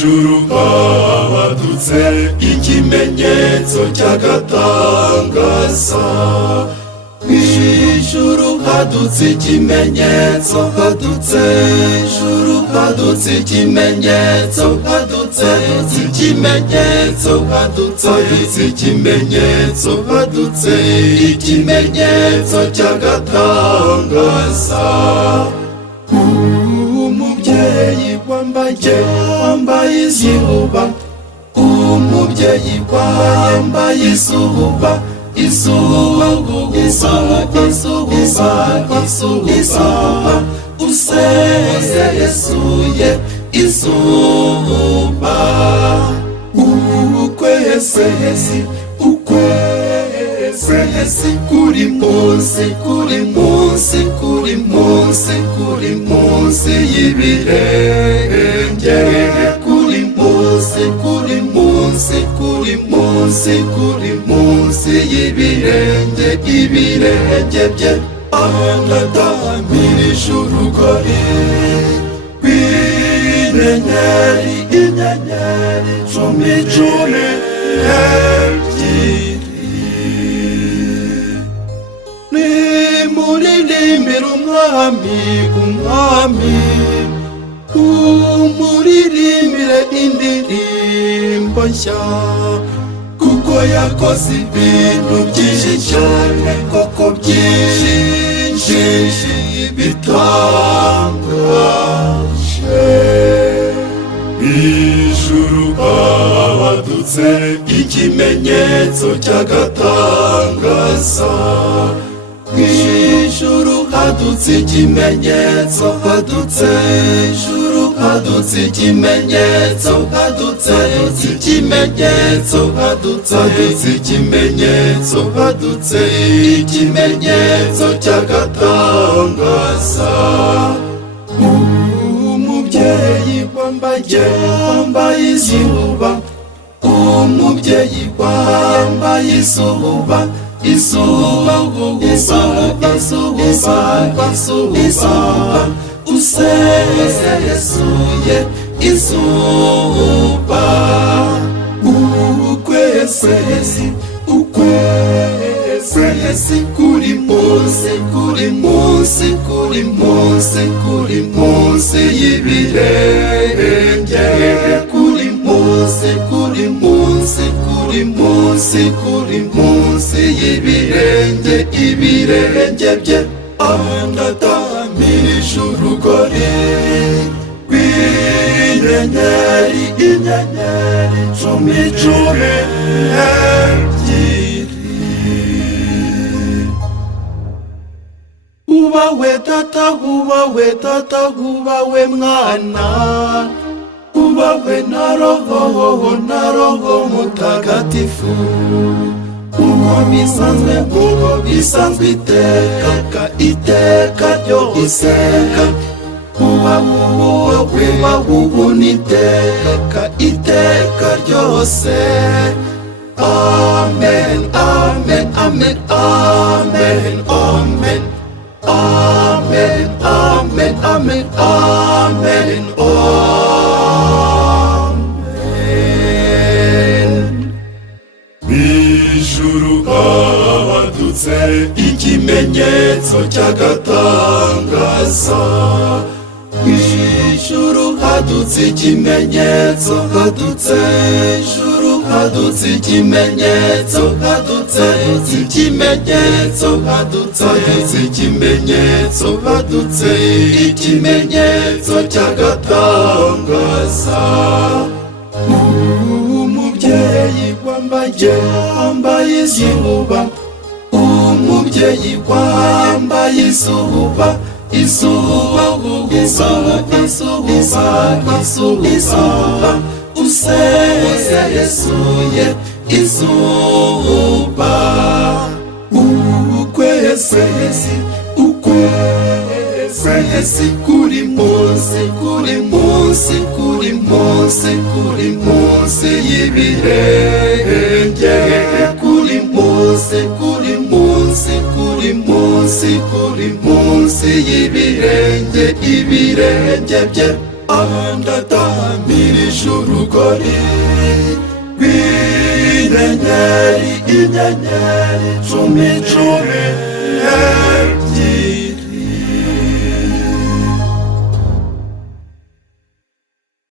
ijuru habadutse ikimenyetso cy'agatangaza. Ijuru hadutse ikimenyetso, hadutse ijuru hadutse ikimenyetso, hadutse ikimenyetso, hadutse ikimenyetso, hadutse ikimenyetso cy'agatangaza. Umubyeyi wambaye izuba, umubyeyi wambaye izuba, izuba, useze yesuye izuba. Ukwezi kuri munsi y'ibirenge, kuri munsi y'ibirenge, ibirenge bye. Agatamira ijuru kari kw'inyenyeri, inyenyeri cumi n'ebyiri. Nimuririmbire umwami, umuririmbire indirimbo nshya, kuko yakoze ibintu byinshi cyane, koko byinshi bitangaje. Ijuru habadutse ikimenyetso cy'agatangaza. Ijuru hadutse ikimenyetso, hadutse ijuru hadutse ikimenyetso, hadutse ikimenyetso, hadutse ikimenyetso, hadutse ikimenyetso cy'agatangaza. Umubyeyi wambaye izuba, umubyeyi wambaye izuba, izuba, useze yesuye izuba. Ukwezi kuri munsi y'ibirenge, kuri munsi y'ibirenge, ibirenge bye. Agatamira ijuru kari kw'inyenyeri, inyenyeri cumi n'ebyiri. Ubawe data, ubawe mwana, ubawe na roho mutagatifu. Uko bisanzwe iteka ryose, ubu n'iteka ryose. Amen, amen, amen, amen, amen, amen, amen, amen, amen, amen. Ijuru habadutse ikimenyetso cy'agatangaza. Ijuru hadutse ikimenyetso, hadutse ijuru hadutse ikimenyetso, hadutse ikimenyetso, hadutse ikimenyetso, hadutse ikimenyetso cy'agatangaza. Umubyeyi wambaye izuba, umubyeyi wambaye izuba, izuba, useze yesuye izuba. Ukwezi kuri munsi y'ibirenge, kuri munsi y'ibirenge, ibirenge bye. andatamirije urugori rw'inyenyeri, inyenyeri cumi cumi.